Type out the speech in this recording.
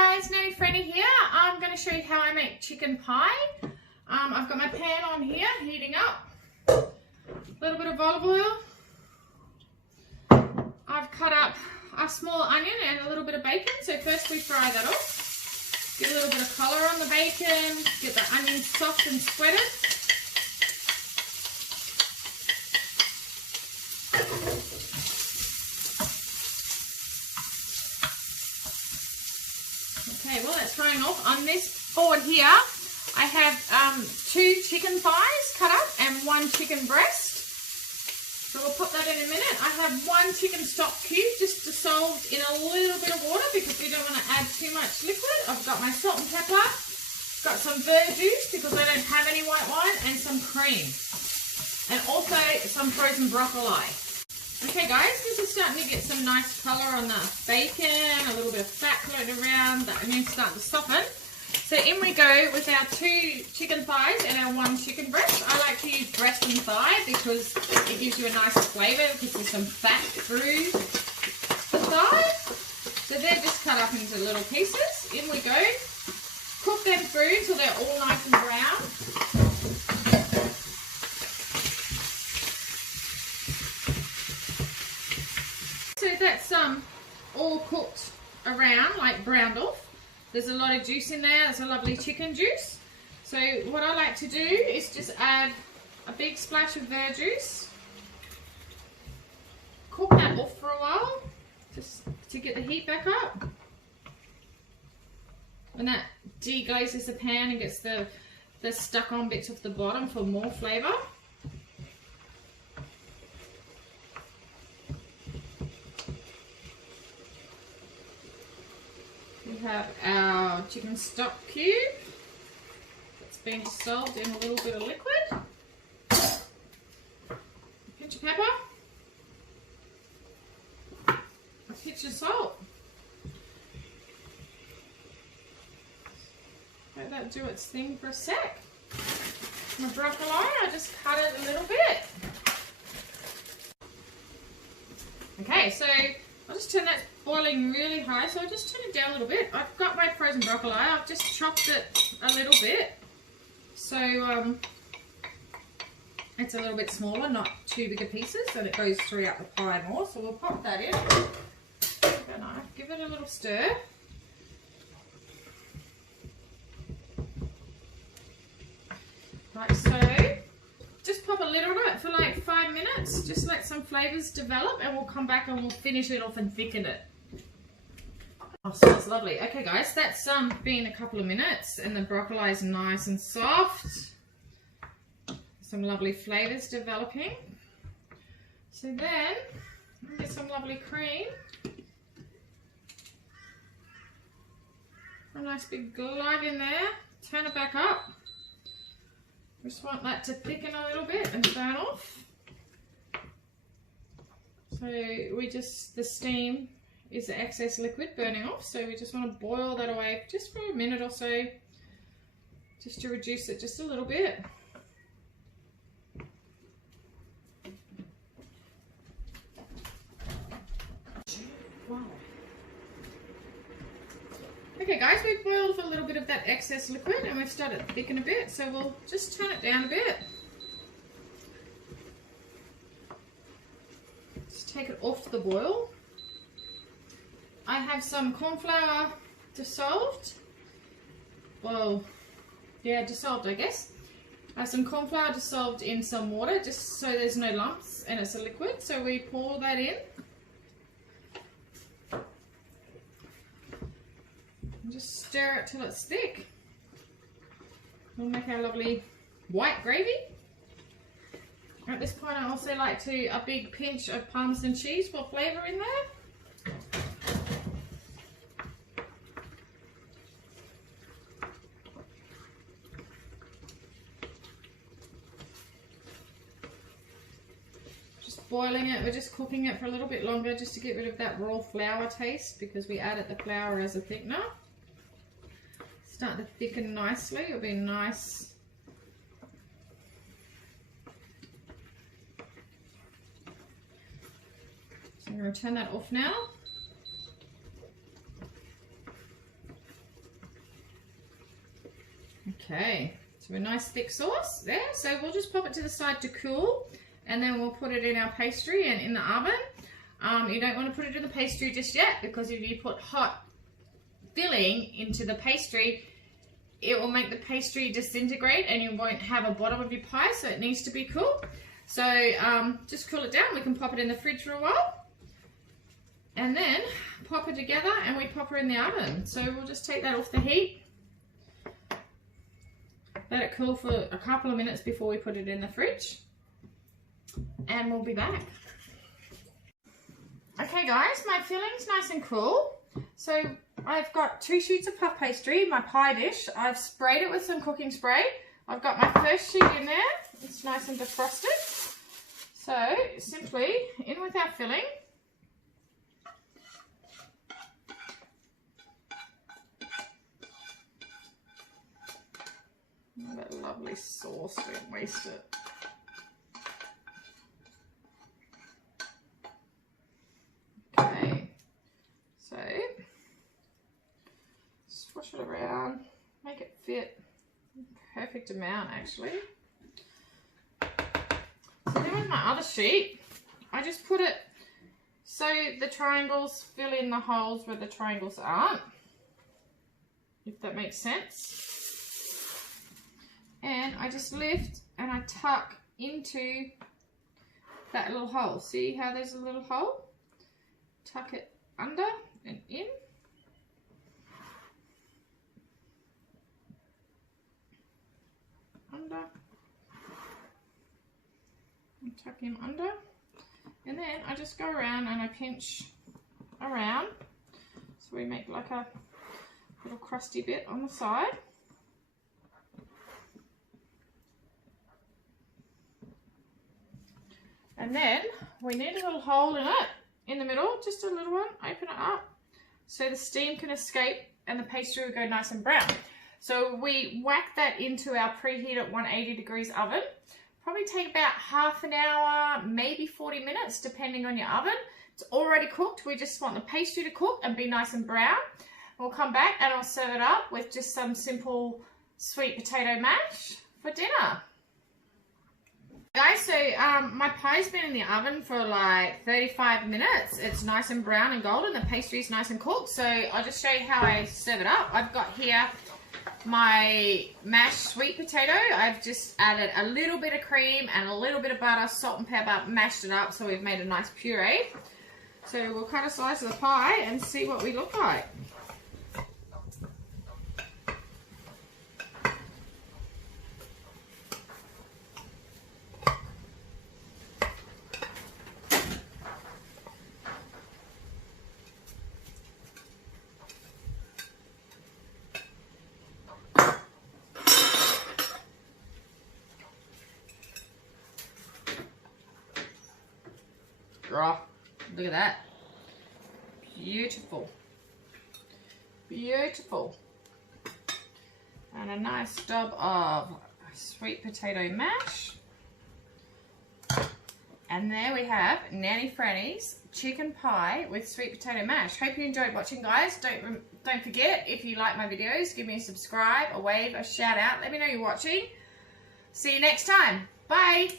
guys, Nanny Frannie here. I'm going to show you how I make chicken pie. I've got my pan on here, heating up. A little bit of olive oil. I've cut up a small onion and a little bit of bacon. So first we fry that off. Get a little bit of colour on the bacon. Get the onion soft and sweated. Okay, well that's frying off. On this board here, I have 2 chicken thighs cut up and 1 chicken breast. So we'll put that in a minute. I have 1 chicken stock cube just dissolved in a little bit of water because we don't want to add too much liquid. I've got my salt and pepper, got some verjuice because I don't have any white wine, and some cream. And also some frozen broccoli. Okay guys, this is starting to get some nice colour on the bacon, a little bit of fat floating around, the onions starting to soften. So in we go with our 2 chicken thighs and our 1 chicken breast. I like to use breast and thigh because it gives you a nice flavour because there's some fat through the thigh. So they're just cut up into little pieces. In we go. Cook them through until they're all nice and brown. So that's all cooked around, like browned off. There's a lot of juice in there. It's a lovely chicken juice. So what I like to do is just add a big splash of verjuice. Cook that off for a while, just to get the heat back up. And that deglazes the pan and gets the stuck on bits off the bottom for more flavour. We have our chicken stock cube that's been dissolved in a little bit of liquid. A pinch of pepper. A pinch of salt. Let that do its thing for a sec. My broccoli, I just cut it a little bit. Okay, so I'll just turn that boiling really high, so I'll just turn it down a little bit. I've got my frozen broccoli, I've just chopped it a little bit. So it's a little bit smaller, not too big a pieces, and it goes throughout the pie more. So we'll pop that in. Give it a little stir. Like so. Just pop a lid on it for like 5 minutes. Just let some flavours develop, and we'll come back and we'll finish it off and thicken it. Oh, smells lovely. Okay guys, that's been a couple of minutes and the broccoli is nice and soft. Some lovely flavours developing. So then, get some lovely cream. A nice big glug in there. Turn it back up. Just want that to thicken a little bit and burn off. So the steam is the excess liquid burning off. So we just want to boil that away just for a minute or so, just to reduce it just a little bit. Wow. Okay guys, we've boiled a little bit of that excess liquid and we've started to thicken a bit, so we'll just turn it down a bit. Just take it off the boil. I have some corn flour dissolved. Well, yeah, dissolved I guess. I have some corn flour dissolved in some water just so there's no lumps and it's a liquid, so we pour that in. Just stir it till it's thick. We'll make our lovely white gravy. At this point I also like a big pinch of Parmesan cheese for flavour in there. Just boiling it, we're just cooking it for a little bit longer just to get rid of that raw flour taste because we added the flour as a thickener. Start to thicken nicely, it'll be nice. So I'm going to turn that off now. Okay, so a nice thick sauce there. So we'll just pop it to the side to cool, and then we'll put it in our pastry and in the oven. You don't want to put it in the pastry just yet, because if you put hot filling into the pastry, it will make the pastry disintegrate and you won't have a bottom of your pie, so it needs to be cool. So just cool it down. We can pop it in the fridge for a while and then pop it together, and we pop her in the oven. So we'll just take that off the heat, let it cool for a couple of minutes before we put it in the fridge, and we'll be back. Okay guys, my filling's nice and cool. So I've got 2 sheets of puff pastry, my pie dish. I've sprayed it with some cooking spray. I've got my first sheet in there. It's nice and defrosted. So simply in with our filling. Oh, that lovely sauce, don't waste it. Okay, so swish it around, make it fit. Perfect amount actually. So then with my other sheet, I just put it so the triangles fill in the holes where the triangles aren't, if that makes sense. And I just lift and I tuck into that little hole. See how there's a little hole? Tuck it under and in. Under. And tuck him under. And then I just go around and I pinch around. So we make like a little crusty bit on the side. And then we need a little hole in it, in the middle, just a little one. Open it up so the steam can escape and the pastry will go nice and brown. So we whack that into our preheated 180 degrees oven. Probably take about half an hour, maybe 40 minutes, depending on your oven. It's already cooked. We just want the pastry to cook and be nice and brown. We'll come back and I'll serve it up with just some simple sweet potato mash for dinner. Guys, so my pie's been in the oven for like 35 minutes. It's nice and brown and golden. The pastry's nice and cooked. So I'll just show you how I serve it up. I've got here my mashed sweet potato. I've just added a little bit of cream and a little bit of butter, salt and pepper, mashed it up so we've made a nice puree. So we'll cut a slice of the pie and see what we look like. Oh, look at that. Beautiful. Beautiful. And a nice dab of sweet potato mash. And there we have Nanny Frannie's chicken pie with sweet potato mash. Hope you enjoyed watching, guys. Don't forget, if you like my videos, give me a subscribe, a wave, a shout out. Let me know you're watching. See you next time. Bye.